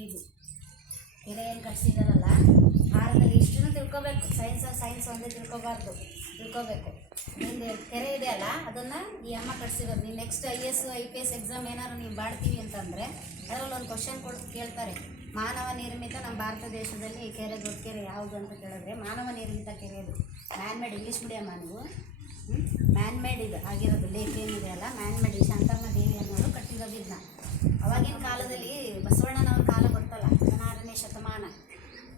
ಇದು ಕೆರೆ ಏನು ಕಟ್ಸಿದಾರಲ್ಲ ಭಾರತದಲ್ಲಿ ಇಷ್ಟನ್ನು ತಿಳ್ಕೊಬೇಕು. ಸೈನ್ಸ್ ಒಂದೇ ತಿಳ್ಕೊಬಾರ್ದು, ತಿಳ್ಕೊಬೇಕು. ನಿಂದು ಕೆರೆ ಇದೆಯಲ್ಲ ಅದನ್ನು ಈ ಅಮ್ಮ ಕಟ್ಸಿರೋದು. ನೀವು ನೆಕ್ಸ್ಟ್ IAS IPS ಎಕ್ಸಾಮ್ ಏನಾದ್ರು ನೀವು ಮಾಡ್ತೀವಿ ಅಂತಂದರೆ ಅದರಲ್ಲಿ ಒಂದು ಕ್ವಶನ್ ಕೇಳ್ತಾರೆ. ಮಾನವ ನಿರ್ಮಿತ ನಮ್ಮ ಭಾರತ ದೇಶದಲ್ಲಿ ಕೆರೆ ದೊಡ್ಡ ಕೆರೆ ಯಾವುದು ಅಂತ ಕೇಳಿದ್ರೆ ಮಾನವ ನಿರ್ಮಿತ ಕೆರೆ ಅದು. ಮ್ಯಾನ್ಮೇಡ್ ಇಂಗ್ಲೀಷ್ ಮೀಡಿಯಮ್ಮ ನೀವು ಮ್ಯಾನ್ಮೇಡ್ ಇದು ಆಗಿರೋದು. ಲೇಕ್ ಏನಿದೆಯಲ್ಲ ಮ್ಯಾನ್ಮೇಡ್. ಈ ಶಾಂತಮ್ಮ ದೇವಿ ಅನ್ನೋರು ಕಟ್ಟಿರೋದು ಇದನ್ನ. ಅವಾಗಿನ ಕಾಲದಲ್ಲಿ ಬಸವಣ್ಣನವ್ರ ಕಾಲ ಗೊತ್ತಲ್ಲ, 16ನೇ ಶತಮಾನ.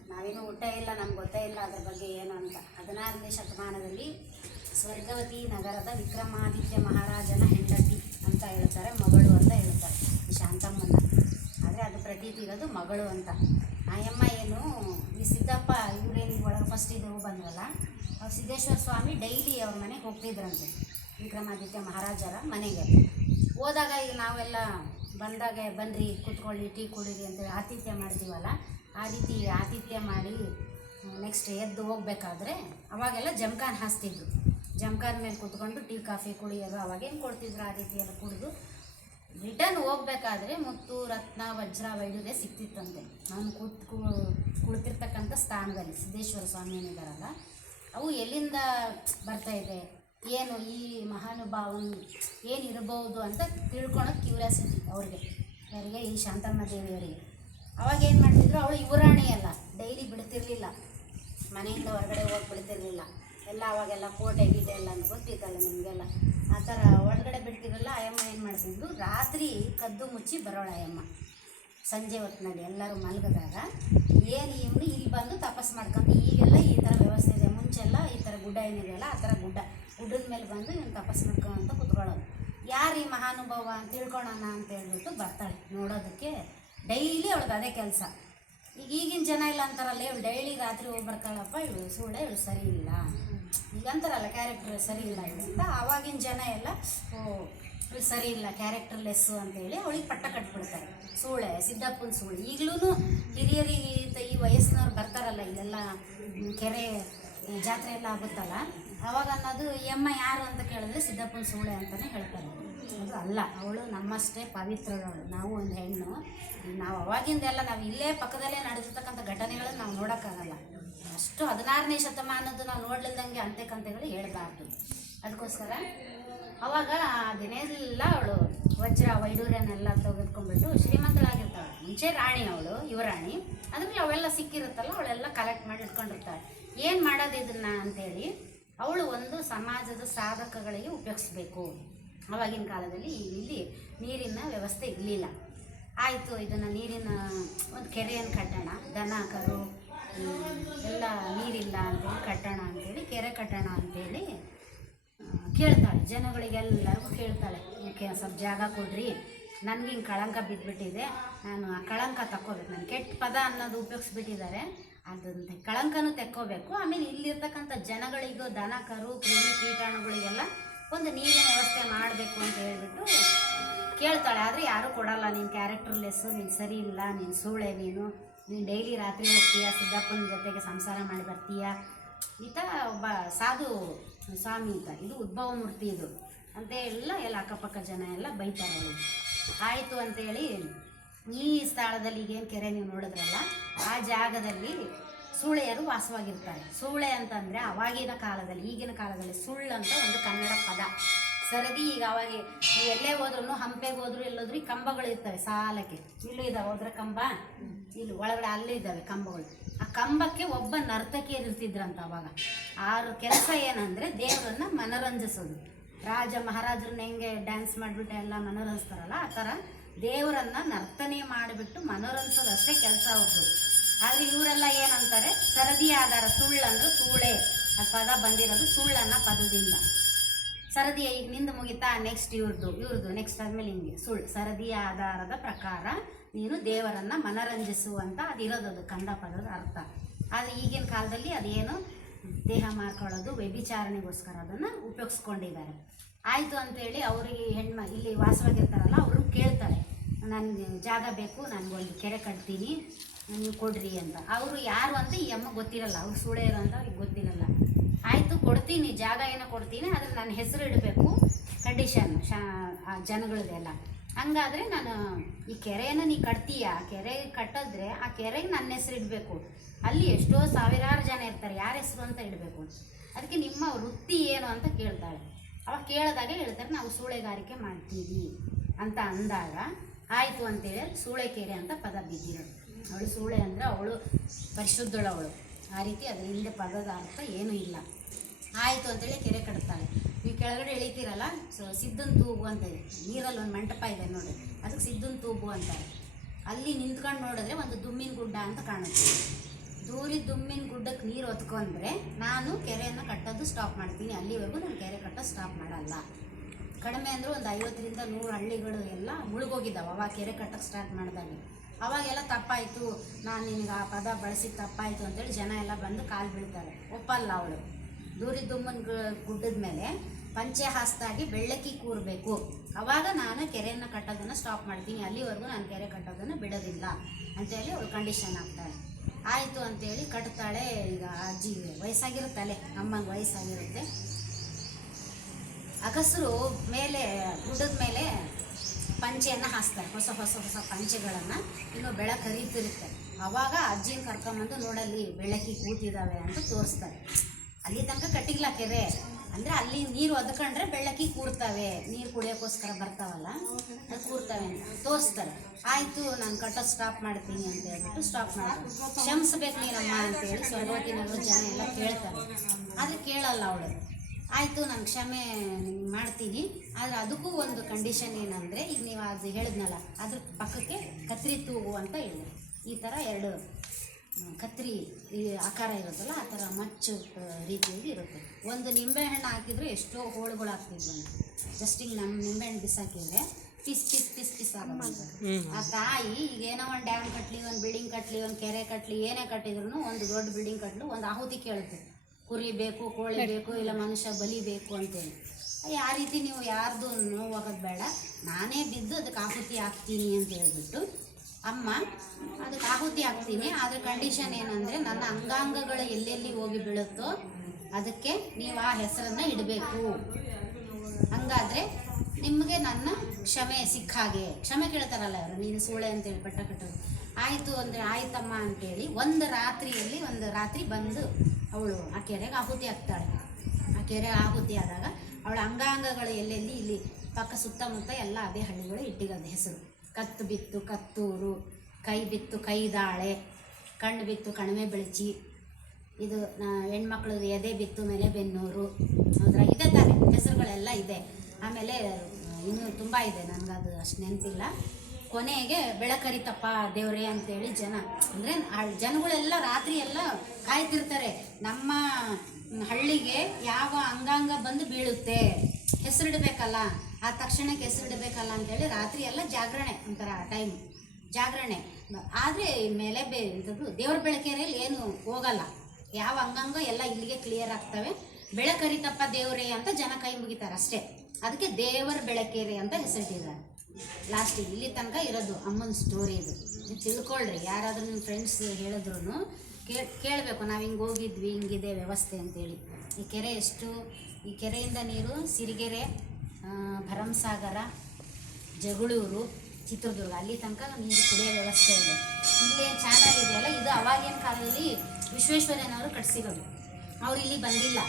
ನಾವೇನು ಊಟ ಇಲ್ಲ, ನಮ್ಗೆ ಗೊತ್ತೇ ಇಲ್ಲ ಅದ್ರ ಬಗ್ಗೆ ಏನು ಅಂತ. 16ನೇ ಶತಮಾನದಲ್ಲಿ ಸ್ವರ್ಗವತಿ ನಗರದ ವಿಕ್ರಮಾದಿತ್ಯ ಮಹಾರಾಜನ ಹೆಂಡತಿ ಅಂತ ಹೇಳ್ತಾರೆ, ಮಗಳು ಅಂತ ಹೇಳ್ತಾರೆ ಈ ಶಾಂತಮ್ಮನ. ಆದರೆ ಅದು ಪ್ರತೀತಿ ಇರೋದು ಮಗಳು ಅಂತ. ಆಯಮ್ಮ ಏನು ಈ ಸಿದ್ದಪ್ಪ ಇವರೇನು ಒಳಗೆ ಫಸ್ಟ್ ಇದು ಬಂದ್ರಲ್ಲ, ಅವ್ರು ಸಿದ್ದೇಶ್ವರ ಸ್ವಾಮಿ ಡೈಲಿ ಅವ್ರ ಮನೆಗೆ ಹೋಗ್ತಿದ್ರಂತೆ, ವಿಕ್ರಮಾದಿತ್ಯ ಮಹಾರಾಜರ ಮನೆಗೆ. ಹೋದಾಗ ಈಗ ನಾವೆಲ್ಲ ಬಂದಾಗ ಬನ್ನಿರಿ ಕೂತ್ಕೊಳ್ಳಿ ಟೀ ಕುಡೀರಿ ಅಂತೇಳಿ ಆತಿಥ್ಯ ಮಾಡ್ತೀವಲ್ಲ, ಆ ರೀತಿ ಆತಿಥ್ಯ ಮಾಡಿ ನೆಕ್ಸ್ಟ್ ಎದ್ದು ಹೋಗ್ಬೇಕಾದ್ರೆ ಅವಾಗೆಲ್ಲ ಜಮಖಾನ್ ಹಾಸ್ತಿದ್ರು. ಜಮಖಾನ್ ಮೇಲೆ ಕೂತ್ಕೊಂಡು ಟೀ ಕಾಫಿ ಕುಡಿಯೋದು ಅವಾಗೇನು ಕೊಡ್ತಿದ್ರು, ಆ ರೀತಿ ಎಲ್ಲ ಕುಡಿದು ರಿಟರ್ನ್ ಹೋಗ್ಬೇಕಾದ್ರೆ ಮುತ್ತು ರತ್ನ ವಜ್ರ ವೈಡೂರ್ಯ ಸಿಕ್ತಿತ್ತಂತೆ. ನಾನು ಕುಳಿತಿರ್ತಕ್ಕಂಥ ಸ್ಥಾನದಲ್ಲಿ ಸಿದ್ದೇಶ್ವರ ಸ್ವಾಮಿ ಏನಿದಾರಲ್ಲ ಅವು ಎಲ್ಲಿಂದ ಬರ್ತಾಯಿದೆ, ಏನು ಈ ಮಹಾನುಭಾವನು ಏನಿರ್ಬೋದು ಅಂತ ತಿಳ್ಕೊಳೋದು ಕ್ಯೂರಿಯಾಸಿಟಿ ಅವ್ರಿಗೆ, ಯಾರಿಗೆ ಈ ಶಾಂತಮ್ಮ ದೇವಿಯವರಿಗೆ. ಅವಾಗ ಏನು ಮಾಡ್ತಿದ್ರು, ಅವಳು ಯುವರಾಣಿ ಅಲ್ಲ, ಡೈಲಿ ಬಿಡ್ತಿರ್ಲಿಲ್ಲ, ಮನೆಯಿಂದ ಹೊರಗಡೆ ಹೋಗಿ ಬಿಡ್ತಿರ್ಲಿಲ್ಲ. ಎಲ್ಲ ಅವಾಗೆಲ್ಲ ಕೋಟೆ ಗೀಟೆ ಎಲ್ಲ ಗೊತ್ತಿತ್ತಲ್ಲ ನಿಮಗೆಲ್ಲ, ಆ ಥರ ಒಳಗಡೆ ಬಿಡ್ತಿರಲ್ಲ. ಅಯ್ಯಮ್ಮ ಏನು ಮಾಡ್ತಿದ್ರು, ರಾತ್ರಿ ಕದ್ದು ಮುಚ್ಚಿ ಬರೋಳ ಅಯ್ಯಮ್ಮ. ಸಂಜೆ ಹೊತ್ತಿನಲ್ಲಿ ಎಲ್ಲರೂ ಮಲಗಿದಾಗ ಏನು ಇವನು ಇಲ್ಲಿ ಬಂದು ತಪಸ್ ಮಾಡ್ಕೊಂಡು, ಈಗೆಲ್ಲ ಈ ಥರ ವ್ಯವಸ್ಥೆ ಇದೆ, ಮುಂಚೆಲ್ಲ ಈ ಥರ ಗುಡ್ಡ ಏನಿದೆಯಲ್ಲ ಆ ಥರ ಗುಡ್ಡದ ಮೇಲೆ ಬಂದು ಇವನು ತಪಸ್ ಮಾಡ್ಕೊಂತ ಕುತ್ಕೊಳ್ಳೋದು. ಯಾರು ಈ ಮಹಾನುಭಾವ ಅಂತ ತಿಳ್ಕೊಳ್ಳೋಣ ಅಂತ ಹೇಳ್ಬಿಟ್ಟು ಬರ್ತಾಳೆ ನೋಡೋದಕ್ಕೆ. ಡೈಲಿ ಅವಳಿಗೆ ಅದೇ ಕೆಲಸ. ಈಗಿನ ಜನ ಇಲ್ಲ ಅಂತಾರಲ್ಲ, ಇವಳು ಡೈಲಿ ರಾತ್ರಿ ಹೋಗಿ ಬರ್ತಾಳಪ್ಪ, ಇವಳು ಸುಳ್ಳೆ, ಇವಳು ಸರಿ ಇಲ್ಲ ಈಗ ಅಂತಾರಲ್ಲ, ಕ್ಯಾರೆಕ್ಟರ್ ಸರಿ ಇಲ್ಲ ಇವಳು ಅಂತ. ಆವಾಗಿನ ಜನ ಎಲ್ಲ ಇವಳು ಸರಿ ಇಲ್ಲ, ಕ್ಯಾರೆಕ್ಟರ್ಲೆಸ್ಸು ಅಂತೇಳಿ ಅವಳಿಗೆ ಪಟ್ಟ ಕಟ್ಬಿಡ್ತಾರೆ. ಸೂಳೆ, ಸಿದ್ದಪ್ಪನ ಸೂಳೆ. ಈಗಲೂ ಹಿರಿಯರಿಗೆ ಈ ವಯಸ್ಸಿನವ್ರು ಬರ್ತಾರಲ್ಲ, ಇಲ್ಲೆಲ್ಲ ಕೆರೆ ಜಾತ್ರೆ ಎಲ್ಲ ಆಗುತ್ತಲ್ಲ, ಅವಾಗ ಅನ್ನೋದು ಈ ಅಮ್ಮ ಯಾರು ಅಂತ ಕೇಳಿದ್ರೆ ಸಿದ್ದಪ್ಪನ ಸೂಳೆ ಅಂತಲೇ ಹೇಳ್ತಾರೆ. ಅದು ಅಲ್ಲ, ಅವಳು ನಮ್ಮಷ್ಟೇ ಪವಿತ್ರಳವಳು. ನಾವು ಒಂದು ಹೆಣ್ಣು, ನಾವು ಅವಾಗಿಂದೆಲ್ಲ ನಾವು ಇಲ್ಲೇ ಪಕ್ಕದಲ್ಲೇ ನಡೆದಿರ್ತಕ್ಕಂಥ ಘಟನೆಗಳನ್ನು ನಾವು ನೋಡೋಕ್ಕಾಗಲ್ಲ. ಅಷ್ಟು 16ನೇ ಶತಮಾನದ್ದು ನಾವು ನೋಡ್ಲಿಲ್ದಂಗೆ ಅಂತೆಕಂತೆಗಳು ಹೇಳಬಾರ್ದು. ಅದಕ್ಕೋಸ್ಕರ ಅವಾಗ ಅದನ್ನೆಲ್ಲ ಅವಳು ವಜ್ರ ವೈಡೂರ್ಯನೆಲ್ಲ ತೆಗೆದುಕೊಂಡ್ಬಿಟ್ಟು ಶ್ರೀಮಂತಳಾಗಿರ್ತಾಳೆ. ಮುಂಚೆ ರಾಣಿ ಅವಳು, ಯುವರಾಣಿ. ಅದ್ರಲ್ಲಿ ಅವೆಲ್ಲ ಸಿಕ್ಕಿರುತ್ತಲ್ಲ, ಅವಳೆಲ್ಲ ಕಲೆಕ್ಟ್ ಮಾಡಿ ಇಟ್ಕೊಂಡಿರ್ತಾಳೆ. ಏನು ಮಾಡೋದು ಇದನ್ನು ಅಂತೇಳಿ ಅವಳು ಒಂದು ಸಮಾಜದ ಸಾಧಕಗಳಿಗೆ ಉಪಯೋಗಿಸ್ಬೇಕು. ಆವಾಗಿನ ಕಾಲದಲ್ಲಿ ಇಲ್ಲಿ ನೀರಿನ ವ್ಯವಸ್ಥೆ ಇರಲಿಲ್ಲ. ಆಯಿತು, ಇದನ್ನು ನೀರಿನ ಒಂದು ಕೆರೆಯನ್ನು ಕಟ್ಟೋಣ, ದನ ಕರು ಎಲ್ಲ ನೀರಿಲ್ಲ ಅಂತೇಳಿ ಕಟ್ಟೋಣ ಅಂತೇಳಿ, ಕೆರೆ ಕಟ್ಟೋಣ ಅಂತೇಳಿ ಕೇಳ್ತಾಳೆ. ಜನಗಳಿಗೆಲ್ಲರಿಗೂ ಕೇಳ್ತಾಳೆ, ಸ್ವಲ್ಪ ಜಾಗ ಕೊಡ್ರಿ, ನನಗೆ ಹಿಂಗೆ ಕಳಂಕ ಬಿದ್ದುಬಿಟ್ಟಿದೆ, ನಾನು ಆ ಕಳಂಕ ತಕ್ಕೋಬೇಕು. ನಾನು ಕೆಟ್ಟ ಪದ ಅನ್ನೋದು ಉಪಯೋಗಿಸ್ಬಿಟ್ಟಿದ್ದಾರೆ, ಅದನ್ನು ಕಳಂಕನೂ ತೆಕ್ಕೋಬೇಕು. ಆಮೇಲೆ ಇಲ್ಲಿರ್ತಕ್ಕಂಥ ಜನಗಳಿಗೂ ದನ ಕರು ಕ್ರಿಮಿ ಕೀಟಾಣುಗಳಿಗೆಲ್ಲ ಒಂದು ನೀರಿನ ವ್ಯವಸ್ಥೆ ಮಾಡಬೇಕು ಅಂತ ಹೇಳ್ಬಿಟ್ಟು ಕೇಳ್ತಾಳೆ. ಆದರೆ ಯಾರೂ ಕೊಡಲ್ಲ, ನೀನು ಕ್ಯಾರೆಕ್ಟರ್ಲೆಸ್ಸು, ನೀನು ಸರಿ ಇಲ್ಲ, ನೀನು ಸೂಳೆ, ನೀನು ಡೈಲಿ ರಾತ್ರಿ ಹೋಗ್ತೀಯ, ಸಿದ್ದಪ್ಪನ ಜೊತೆಗೆ ಸಂಸಾರ ಮಾಡಿ ಬರ್ತೀಯ, ಈ ಥರ ಒಬ್ಬ ಸಾಧು ಸ್ವಾಮಿ ಅಂತ, ಇದು ಉದ್ಭವ ಮೂರ್ತಿ ಇದು ಅಂತ ಎಲ್ಲ ಅಕ್ಕಪಕ್ಕ ಜನ ಎಲ್ಲ ಬೈತಾರೆ ಅವಳಿಗೆ. ಆಯಿತು ಅಂತೇಳಿ ಈ ಸ್ಥಳದಲ್ಲಿ ಈಗೇನು ಕೆರೆ ನೀವು ನೋಡಿದ್ರಲ್ಲ, ಆ ಜಾಗದಲ್ಲಿ ಸೂಳೆಯರು ವಾಸವಾಗಿರ್ತಾರೆ. ಸೂಳೆ ಅಂತಂದರೆ ಅವಾಗಿನ ಕಾಲದಲ್ಲಿ, ಈಗಿನ ಕಾಲದಲ್ಲಿ ಸುಳ್ಳು ಅಂತ ಒಂದು ಕನ್ನಡ ಪದ. ಸರದಿ ಈಗ ಅವಾಗ ನೀವು ಎಲ್ಲೇ ಹೋದ್ರೂ, ಹಂಪೆಗೆ ಹೋದ್ರು ಎಲ್ಲೋದ್ರೂ ಕಂಬಗಳು ಇರ್ತವೆ ಸಾಲಕ್ಕೆ. ಇಲ್ಲೂ ಇದ್ದಾವೆ, ಹೋದ್ರೆ ಕಂಬ, ಇಲ್ಲಿ ಒಳಗಡೆ ಅಲ್ಲೂ ಇದ್ದಾವೆ ಕಂಬಗಳು. ಆ ಕಂಬಕ್ಕೆ ಒಬ್ಬ ನರ್ತಕಿಯರು ಇರ್ತಿದ್ರಂತ ಅವಾಗ. ಅವ್ರ ಕೆಲಸ ಏನಂದರೆ ದೇವರನ್ನ ಮನರಂಜಿಸೋದು. ರಾಜ ಮಹಾರಾಜರನ್ನ ಹೆಂಗೆ ಡ್ಯಾನ್ಸ್ ಮಾಡಿಬಿಟ್ಟು ಎಲ್ಲ ಮನೋರಂಜಿಸ್ತಾರಲ್ಲ, ಆ ಥರ ದೇವರನ್ನ ನರ್ತನೆ ಮಾಡಿಬಿಟ್ಟು ಮನೋರಂಜಿಸೋದಷ್ಟೇ ಕೆಲಸ ಅವ್ರದ್ದು. ಆದರೆ ಇವರೆಲ್ಲ ಏನಂತಾರೆ, ಸರದಿ ಆಧಾರ, ಸುಳ್ಳಂದ್ರೆ ಸೂಳೆ, ಆ ಪದ ಬಂದಿರೋದು ಸುಳ್ಳನ್ನ ಪದದಿಂದ. ಸರದಿಯ ಈಗ ನಿಂದು ಮುಗಿತಾ, ನೆಕ್ಸ್ಟ್ ಇವ್ರದ್ದು ನೆಕ್ಸ್ಟ್ ಆದಮೇಲೆ ಹಿಂಗೆ ಸುಳ್ಳು. ಸರದಿಯ ಆಧಾರದ ಪ್ರಕಾರ ನೀನು ದೇವರನ್ನು ಮನರಂಜಿಸುವಂಥ ಅದಿರೋದು ಕಂದ ಪದದ ಅರ್ಥ. ಆದರೆ ಈಗಿನ ಕಾಲದಲ್ಲಿ ಅದೇನು ದೇಹ ಮಾರ್ಕೊಳ್ಳೋದು, ವ್ಯಭಿಚಾರಣೆಗೋಸ್ಕರ ಅದನ್ನು ಉಪಯೋಗಿಸ್ಕೊಂಡಿದ್ದಾರೆ. ಆಯಿತು ಅಂತೇಳಿ ಅವರಿಗೆ ಇಲ್ಲಿ ವಾಸವಾಗಿರ್ತಾರಲ್ಲ ಅವರು ಕೇಳ್ತಾರೆ, ನನಗೆ ಜಾಗ ಬೇಕು, ನನಗೊಂದು ಕೆರೆ ಕಟ್ತೀನಿ, ನೀವು ಕೊಡ್ರಿ ಅಂತ. ಅವರು ಯಾರು ಅಂತ ಈ ಅಮ್ಮ ಗೊತ್ತಿರಲ್ಲ, ಅವ್ರು ಸುಳ್ಳೆಯರು ಅಂತ ಅವ್ರಿಗೆ ಗೊತ್ತಿರಲ್ಲ. ಆಯಿತು ಕೊಡ್ತೀನಿ, ಜಾಗ ಏನೋ ಕೊಡ್ತೀನಿ, ಆದರೆ ನನ್ನ ಹೆಸರು ಇಡಬೇಕು, ಕಂಡೀಷನ್ ಜನಗಳದೆಲ್ಲ ಹಂಗಾದ್ರೆ ನಾನು ಈ ಕೆರೆಯನ್ನು ನೀ ಕಟ್ತೀಯ, ಕೆರೆ ಕಟ್ಟಿದ್ರೆ ಆ ಕೆರೆಗೆ ನನ್ನ ಹೆಸರು ಇಡಬೇಕು. ಅಲ್ಲಿ ಎಷ್ಟೋ ಸಾವಿರಾರು ಜನ ಇರ್ತಾರೆ, ಯಾರ ಹೆಸರು ಅಂತ ಇಡಬೇಕು. ಅದಕ್ಕೆ ನಿಮ್ಮ ವೃತ್ತಿ ಏನು ಅಂತ ಕೇಳ್ತಾಳೆ. ಅವಾಗ ಕೇಳಿದಾಗ ಹೇಳ್ತಾರೆ ನಾವು ಸೂಳೆಗಾರಿಕೆ ಮಾಡ್ತೀವಿ ಅಂತ ಅಂದಾಗ ಆಯಿತು ಅಂತೇಳಿ ಸೂಳೆಕೆರೆ ಅಂತ ಪದ ಬಿದ್ದಿರೋದು. ಅವಳು ಸೂಳೆ ಅಂದರೆ ಅವಳು ಪರಿಶುದ್ಧಳವಳು, ಆ ರೀತಿ ಅದ್ರ ಹಿಂದೆ ಪದದ ಅರ್ಥ ಏನೂ ಇಲ್ಲ. ಆಯಿತು ಅಂತೇಳಿ ಕೆರೆ ಕಟ್ತಾಳೆ. ನೀವು ಕೆಳಗಡೆ ಇಳಿತೀರಲ್ಲ, ಸಿದ್ದನ ತೂಬು ಅಂತ ಇದೆ, ನೀರಲ್ಲಿ ಒಂದು ಮಂಟಪ ಇದೆ ನೋಡಿ, ಅದಕ್ಕೆ ಸಿದ್ದನ ತೂಬು ಅಂತಾರೆ. ಅಲ್ಲಿ ನಿಂತ್ಕೊಂಡು ನೋಡಿದ್ರೆ ಒಂದು ದುಮ್ಮಿನ ಗುಡ್ಡ ಅಂತ ಕಾಣುತ್ತೆ. ದೂರಿ ದುಮ್ಮಿನ ಗುಡ್ಡಕ್ಕೆ ನೀರು ಹೊತ್ಕೊಂಡ್ರೆ ನಾನು ಕೆರೆಯನ್ನು ಕಟ್ಟೋದು ಸ್ಟಾಪ್ ಮಾಡ್ತೀನಿ, ಅಲ್ಲಿವರೆಗೂ ನಾನು ಕೆರೆ ಕಟ್ಟೋದು ಸ್ಟಾಪ್ ಮಾಡಲ್ಲ. ಕಡಿಮೆ ಅಂದರೆ ಒಂದು 50ರಿಂದ 100 ಹಳ್ಳಿಗಳು ಎಲ್ಲ ಮುಳುಗೋಗಿದ್ದಾವೆ ಅವಾಗ ಕೆರೆ ಕಟ್ಟೋಕ್ಕೆ ಸ್ಟಾರ್ಟ್ ಮಾಡಿದಾಗ. ಅವಾಗೆಲ್ಲ ತಪ್ಪಾಯಿತು, ನಾನು ನಿನಗೆ ಆ ಪದ ಬಳಸಿ ತಪ್ಪಾಯಿತು ಅಂತೇಳಿ ಜನ ಎಲ್ಲ ಬಂದು ಕಾಲು ಬೀಳ್ತಾರೆ. ಒಪ್ಪಲ್ಲ ಅವಳು. ದೂರಿ ದುಮ್ಮನ ಗುಡ್ಡದ ಮೇಲೆ ಪಂಚೆ ಹಾಸ್ತಾಗಿ ಬೆಳ್ಳಕ್ಕಿ ಕೂರಬೇಕು, ಅವಾಗ ನಾನು ಕೆರೆಯನ್ನು ಕಟ್ಟೋದನ್ನು ಸ್ಟಾಪ್ ಮಾಡ್ತೀನಿ, ಅಲ್ಲಿವರೆಗೂ ನಾನು ಕೆರೆ ಕಟ್ಟೋದನ್ನು ಬಿಡೋದಿಲ್ಲ ಅಂತೇಳಿ ಅವಳು ಕಂಡೀಷನ್ ಹಾಕ್ತಾಳೆ. ಆಯಿತು ಅಂತೇಳಿ ಕಟ್ತಾಳೆ. ಈಗ ಅಜ್ಜಿಗೆ ವಯಸ್ಸಾಗಿರುತ್ತಲೆ, ಅಮ್ಮಂಗೆ ವಯಸ್ಸಾಗಿರುತ್ತೆ. ಅಗಸರು ಮೇಲೆ ಗುಡ್ಡದ ಮೇಲೆ ಪಂಚೆಯನ್ನು ಹಾಸ್ತಾರೆ, ಹೊಸ ಹೊಸ ಹೊಸ ಪಂಚೆಗಳನ್ನು. ಇನ್ನು ಬೆಳಕು ಹರಿತಿರುತ್ತೆ, ಆವಾಗ ಅಜ್ಜಿನ ಕರ್ಕೊಂಬಂದು ನೋಡಲ್ಲಿ ಬೆಳಕಿ ಕೂತಿದ್ದಾವೆ ಅಂತ ತೋರಿಸ್ತಾರೆ. ಅಲ್ಲಿ ತನಕ ಕಟ್ಟಿಲ್ಲ ಕೆರೆ, ಅಂದರೆ ಅಲ್ಲಿ ನೀರು ಒದ್ಕೊಂಡ್ರೆ ಬೆಳ್ಳಕ್ಕಿ ಕೂರ್ತವೆ, ನೀರು ಕುಡಿಯೋಕ್ಕೋಸ್ಕರ ಬರ್ತಾವಲ್ಲ ಅದು ಕೂರ್ತವೆ ಅಂತ ತೋರಿಸ್ತಾರೆ. ಆಯಿತು ನಾನು ಕಟ್ಟೋದು ಸ್ಟಾಪ್ ಮಾಡ್ತೀನಿ ಅಂತ ಹೇಳ್ಬಿಟ್ಟು ಸ್ಟಾಪ್ ಮಾಡಿ ಕ್ಷಮಿಸ್ಬೇಕು ನೀನಮ್ಮ ಅಂತೇಳಿ ಸ್ವರ್ಗವತಿನವರು ಜನ ಎಲ್ಲ ಕೇಳ್ತಾರೆ. ಆದರೆ ಕೇಳಲ್ಲ ಅವಳು. ಆಯಿತು ನಾನು ಕ್ಷಮೆ ಮಾಡ್ತೀನಿ, ಆದರೆ ಅದಕ್ಕೂ ಒಂದು ಕಂಡೀಷನ್ ಏನಂದರೆ, ಈಗ ನೀವು ಅದು ಹೇಳಿದ್ನಲ್ಲ ಅದ್ರ ಪಕ್ಕಕ್ಕೆ ಕತ್ರಿ ತೂಗು ಅಂತ ಹೇಳಿದೆ. ಈ ಥರ 2 ಕತ್ರಿ ಈ ಆಕಾರ ಇರುತ್ತಲ್ಲ ಆ ಥರ ಮಚ್ಚು ರೀತಿಯಾಗಿ ಇರುತ್ತೆ. ಒಂದು ನಿಂಬೆಹಣ್ಣು ಹಾಕಿದರೆ ಎಷ್ಟೋ ಹೋಳುಗಳು ಆಗ್ತಿದ್ವು ಅಂತ. ಜಸ್ಟ್ ಈಗ ನಮ್ಮ ನಿಂಬೆಹಣ್ಣು ಬಿಸಾಕಿದರೆ ಪಿಸ್ ಪಿಸ್ ಪಿಸ್ ಪಿಸ್ ಆಗೋದು. ಆ ತಾಯಿ ಈಗ ಏನೋ ಒಂದು ಡ್ಯಾಮ್ ಕಟ್ಟಲಿ, ಒಂದು ಬಿಲ್ಡಿಂಗ್ ಕಟ್ಟಲಿ, ಒಂದು ಕೆರೆ ಕಟ್ಟಲಿ, ಏನೇ ಕಟ್ಟಿದ್ರು ಒಂದು ದೊಡ್ಡ ಬಿಲ್ಡಿಂಗ್ ಕಟ್ಟಲು ಒಂದು ಆಹುತಿ ಕೇಳುತ್ತೆ. ಕುರಿ ಬೇಕು, ಕೋಳಿ ಬೇಕು, ಇಲ್ಲ ಮನುಷ್ಯ ಬಲಿ ಬೇಕು ಅಂತೇಳಿ. ಆ ರೀತಿ ನೀವು ಯಾರ್ದು ನೋವಾಗೋದು ಬೇಡ, ನಾನೇ ಬಿದ್ದು ಅದಕ್ಕೆ ಆಹುತಿ ಹಾಕ್ತೀನಿ ಅಂತ ಹೇಳ್ಬಿಟ್ಟು ಅಮ್ಮ ಅದಕ್ಕೆ ಆಹುತಿ ಹಾಕ್ತೀನಿ. ಆದರೆ ಕಂಡೀಷನ್ ಏನಂದರೆ ನನ್ನ ಅಂಗಾಂಗಗಳು ಎಲ್ಲೆಲ್ಲಿ ಹೋಗಿ ಬೀಳುತ್ತೋ ಅದಕ್ಕೆ ನೀವು ಆ ಹೆಸರನ್ನು ಇಡಬೇಕು. ಹಂಗಾದರೆ ನಿಮಗೆ ನನ್ನ ಕ್ಷಮೆ ಸಿಕ್ಕ ಹಾಗೆ. ಕ್ಷಮೆ ಕೇಳ್ತಾರಲ್ಲ ಅವರು, ನೀನು ಸೂಳೆ ಅಂತೇಳಿ ಪಟ್ಟ ಕಟ್ಟೋದು. ಆಯಿತು ಅಂದರೆ ಆಯ್ತಮ್ಮ ಅಂತೇಳಿ ಒಂದು ರಾತ್ರಿ ಬಂದು ಅವಳು ಆ ಕೆರೆಗೆ ಆಹುತಿ ಹಾಕ್ತಾಳೆ. ಆ ಕೆರೆಗೆ ಆಹುತಿ ಆದಾಗ ಅವಳ ಅಂಗಾಂಗಗಳು ಎಲ್ಲೆಲ್ಲಿ ಇಲ್ಲಿ ಪಕ್ಕ ಸುತ್ತಮುತ್ತ ಎಲ್ಲ ಅದೇ ಹಳ್ಳಿಗಳು ಇಟ್ಟಿರೋದು ಹೆಸರು. ಕತ್ತು ಬಿತ್ತು ಕತ್ತೂರು, ಕೈ ಬಿತ್ತು ಕೈದಾಳೆ, ಕಣ್ಣು ಬಿತ್ತು ಕಣಿವೆ ಬೆಳಚಿ, ಇದು ಹೆಣ್ಮಕ್ಳದ್ದು ಎದೆ ಬಿತ್ತು ಮೇಲೆ ಬೆನ್ನೂರು. ಅದ್ರಾಗ ಇದೆ ತಾನೆ ಹೆಸರುಗಳೆಲ್ಲ ಇದೆ. ಆಮೇಲೆ ಇನ್ನೂ ತುಂಬ ಇದೆ, ನನಗದು ಅಷ್ಟು ನೆನಪಿಲ್ಲ. ಕೊನೆಗೆ ಬೆಳಕರಿತಪ್ಪ ದೇವ್ರೆ ಅಂತೇಳಿ ಜನ, ಅಂದರೆ ಜನಗಳೆಲ್ಲ ರಾತ್ರಿ ಎಲ್ಲ ಕಾಯ್ತಿರ್ತಾರೆ, ನಮ್ಮ ಹಳ್ಳಿಗೆ ಯಾವ ಅಂಗಾಂಗ ಬಂದು ಬೀಳುತ್ತೆ, ಹೆಸರಿಡಬೇಕಲ್ಲ, ಆ ತಕ್ಷಣಕ್ಕೆ ಹೆಸರಿಡಬೇಕಲ್ಲ ಅಂತೇಳಿ ರಾತ್ರಿ ಎಲ್ಲ ಜಾಗರಣೆ, ಒಂಥರ ಟೈಮ್ ಜಾಗರಣೆ. ಆದರೆ ಮೇಲೆ ಇಂಥದ್ದು ದೇವ್ರ ಬೆಳಕೆರೆಯಲ್ಲಿ ಏನು ಹೋಗಲ್ಲ, ಯಾವ ಅಂಗಾಂಗ ಎಲ್ಲ ಇಲ್ಲಿಗೆ ಕ್ಲಿಯರ್ ಆಗ್ತವೆ. ಬೆಳಕರಿತಪ್ಪ ದೇವ್ರೆ ಅಂತ ಜನ ಕೈ ಮುಗಿತಾರೆ ಅಷ್ಟೇ. ಅದಕ್ಕೆ ದೇವರ ಬೆಳಕೆರೆ ಅಂತ ಹೆಸರಿಟ್ಟಿದ್ದಾರೆ. ಲಾಸ್ಟಿಗೆ ಇಲ್ಲಿ ತನಕ ಇರೋದು ಅಮ್ಮನ ಸ್ಟೋರಿ. ಇದು ತಿಳ್ಕೊಳ್ರಿ, ಯಾರಾದರೂ ನಿಮ್ಮ ಫ್ರೆಂಡ್ಸ್ ಹೇಳಿದ್ರು ಕೇಳಬೇಕು, ನಾವು ಹಿಂಗೆ ಹೋಗಿದ್ವಿ, ಹಿಂಗಿದೆ ವ್ಯವಸ್ಥೆ ಅಂತೇಳಿ. ಈ ಕೆರೆ ಈ ಕೆರೆಯಿಂದ ನೀರು ಸಿರಿಗೆರೆ, ಭರಮಸಾಗರ, ಜಗಳೂರು, ಚಿತ್ರದುರ್ಗ ಅಲ್ಲಿ ತನಕ ನೀರು ಕುಡಿಯೋ ವ್ಯವಸ್ಥೆ ಇದೆ. ಇಲ್ಲಿ ಚಾನಲ್ ಇದೆಯಲ್ಲ, ಇದು ಅವಾಗಿನ ಕಾಲದಲ್ಲಿ ವಿಶ್ವೇಶ್ವರಯ್ಯನವರು ಕಟ್ಸಿರೋದು. ಅವ್ರು ಇಲ್ಲಿ ಬಂದಿಲ್ಲ,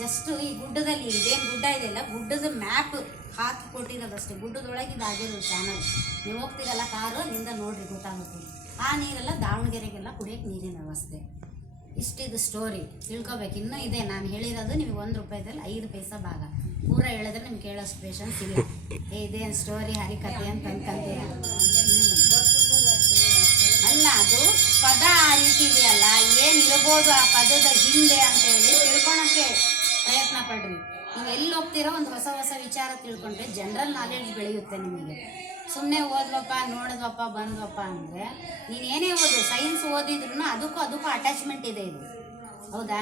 ಜಸ್ಟ್ ಈ ಗುಡ್ಡದಲ್ಲಿ ಇದೇನು ಗುಡ್ಡ ಇದೆಯಲ್ಲ, ಗುಡ್ಡದ ಮ್ಯಾಪ್ ಹಾಕಿ ಕೊಟ್ಟಿರೋದಷ್ಟೇ. ಗುಡ್ಡದೊಳಗೆ ಇದಾಗಿರೋದು ಚಾನಲ್. ನೀವು ಹೋಗ್ತೀರಲ್ಲ ಕಾರು, ಅಲ್ಲಿಂದ ನೋಡ್ರಿ ಗೊತ್ತಾಗುತ್ತೆ. ಆ ನೀರೆಲ್ಲ ದಾವಣಗೆರೆಗೆಲ್ಲ ಕುಡಿಯೋಕ್ಕೆ ನೀರಿನ ವ್ಯವಸ್ಥೆ. ಇಷ್ಟಿದು ಸ್ಟೋರಿ ತಿಳ್ಕೊಬೇಕು. ಇನ್ನೂ ಇದೆ, ನಾನು ಹೇಳಿರೋದು ನಿಮಗೆ ₹1 5 ಪೈಸಾ ಭಾಗ. ಪೂರ ಹೇಳಿದ್ರೆ ನಿಮ್ಗೆ ಕೇಳೋಷ್ಟು ಪೇಷನ್ಸ್ ಇಲ್ಲ. ಇದೇನು ಸ್ಟೋರಿ ಹರಿಕತೆ ಅಂತ ಅನ್ಕೊಂತೀರ? ಅಲ್ಲ, ಅದು ಪದ ಆ ರೀತಿ ಇದೆಯಲ್ಲ, ಏನಿರ್ಬೋದು ಆ ಪದದ ಹಿಂದೆ ಅಂತೇಳಿ ತಿಳ್ಕೊಳಕ್ಕೆ ಪ್ರಯತ್ನ ಪಡ್ರಿ. ನೀವು ಎಲ್ಲಿ ಹೋಗ್ತೀರೋ ಒಂದು ಹೊಸ ಹೊಸ ವಿಚಾರ ತಿಳ್ಕೊಂಡ್ರೆ ಜನರಲ್ ನಾಲೆಡ್ಜ್ ಬೆಳೆಯುತ್ತೆ ನಿಮಗೆ. ಸುಮ್ಮನೆ ಓದ್ವಪ್ಪ, ನೋಡಿದ್ವಪ್ಪ, ಬಂದ್ವಪ್ಪ ಅಂದರೆ ನೀನು ಏನೇ ಓದು, ಸೈನ್ಸ್ ಓದಿದ್ರು ಅದಕ್ಕೂ ಅಟ್ಯಾಚ್ಮೆಂಟ್ ಇದೆ. ಇದು ಹೌದಾ,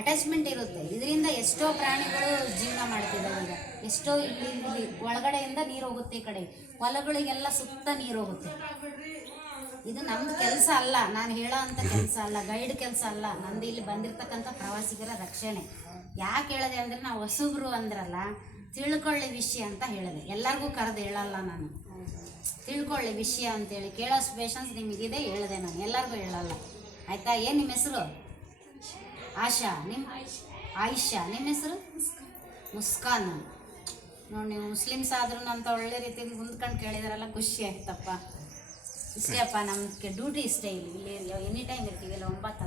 ಅಟ್ಯಾಚ್ಮೆಂಟ್ ಇರುತ್ತೆ. ಇದರಿಂದ ಎಷ್ಟೋ ಪ್ರಾಣಿಗಳು ಜೀವನ ಮಾಡ್ತಿದ್ದಾವೆ. ಈಗ ಎಷ್ಟೋ ಇಲ್ಲಿ ಒಳಗಡೆಯಿಂದ ನೀರು ಹೋಗುತ್ತೆ, ಈ ಕಡೆ ಹೊಲಗಳಿಗೆಲ್ಲ ಸುತ್ತ ನೀರು ಹೋಗುತ್ತೆ. ಇದು ನಮ್ಮದು ಕೆಲಸ ಅಲ್ಲ, ನಾನು ಹೇಳೋ ಅಂಥ ಕೆಲಸ ಅಲ್ಲ, ಗೈಡ್ ಕೆಲಸ ಅಲ್ಲ. ನಂದು ಇಲ್ಲಿ ಬಂದಿರತಕ್ಕಂಥ ಪ್ರವಾಸಿಗರ ರಕ್ಷಣೆ. ಯಾಕೆ ಹೇಳಿದೆ ಅಂದರೆ, ನಾವು ಹೊಸಬ್ರು ಅಂದ್ರಲ್ಲ, ತಿಳ್ಕೊಳ್ಳಿ ವಿಷಯ ಅಂತ ಹೇಳಿದೆ. ಎಲ್ಲರಿಗೂ ಕರೆದು ಹೇಳಲ್ಲ ನಾನು. ತಿಳ್ಕೊಳ್ಳಿ ವಿಷಯ ಅಂತೇಳಿ ಕೇಳೋಷ್ಟು ಪೇಷನ್ಸ್ ನಿಮಗಿದೆ, ಹೇಳಿದೆ ನಾನು, ಎಲ್ಲರಿಗೂ ಹೇಳಲ್ಲ ಆಯಿತಾ. ಏನು ನಿಮ್ಮ ಹೆಸರು? ಆಶಾ. ನಿಮ್ಮ ಆಯಿಷಾ. ನಿಮ್ಮ ಹೆಸರು? ಮುಸ್ಕಾನ್. ನೋಡಿ, ನೀವು ಮುಸ್ಲಿಮ್ಸ್ ಆದ್ರೂ ಅಂತ ಒಳ್ಳೆ ರೀತಿಯಿಂದ ಮುಂದ್ಕೊಂಡು ಕೇಳಿದಾರಲ್ಲ, ಖುಷಿ ಆಯ್ತಪ್ಪ. ಇಷ್ಟೇ ಅಪ್ಪ, ನಮಗೆ ಡ್ಯೂಟಿ ಇಷ್ಟೇ. ಇಲ್ಲಿ ಎನಿ ಟೈಮ್ ಇರ್ತೀವಿ, ಇಲ್ಲ 9 ಹತ್ತು